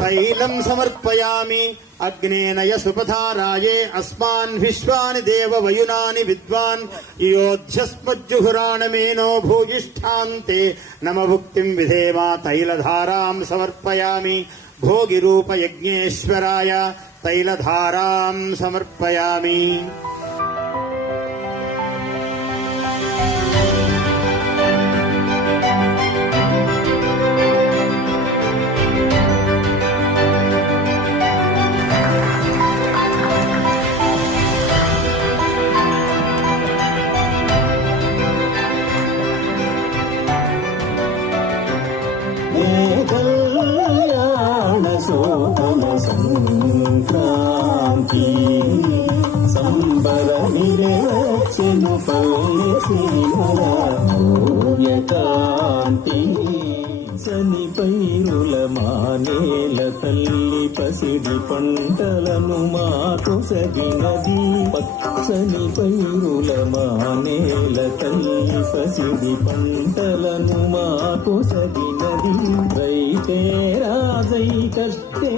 తైలం సమర్పయామి అగ్నేనయ సుపధారాయే అస్మాన్ విశ్వాని దేవ వయునాని విద్వాన్ యోధ్యస్మజ్జుహురాణమేనో భూయిష్ఠాంతే నమ భుక్తిం విధేమా తైలధారాం సమర్పయామి భోగిరూప యజ్ఞేశ్వరాయ తైలధారాం సమర్పయామి. సంక్రాంతి సంబర నిరచెను పల్లెకాంతి చని పైరుల మానేల తల్లి పసిడి పంటలను మాకు సగినది పచ్చని పైరుల మానేల తల్లి పసిడి పంటలను మాకు సగినది రైతే రాజై కష్టే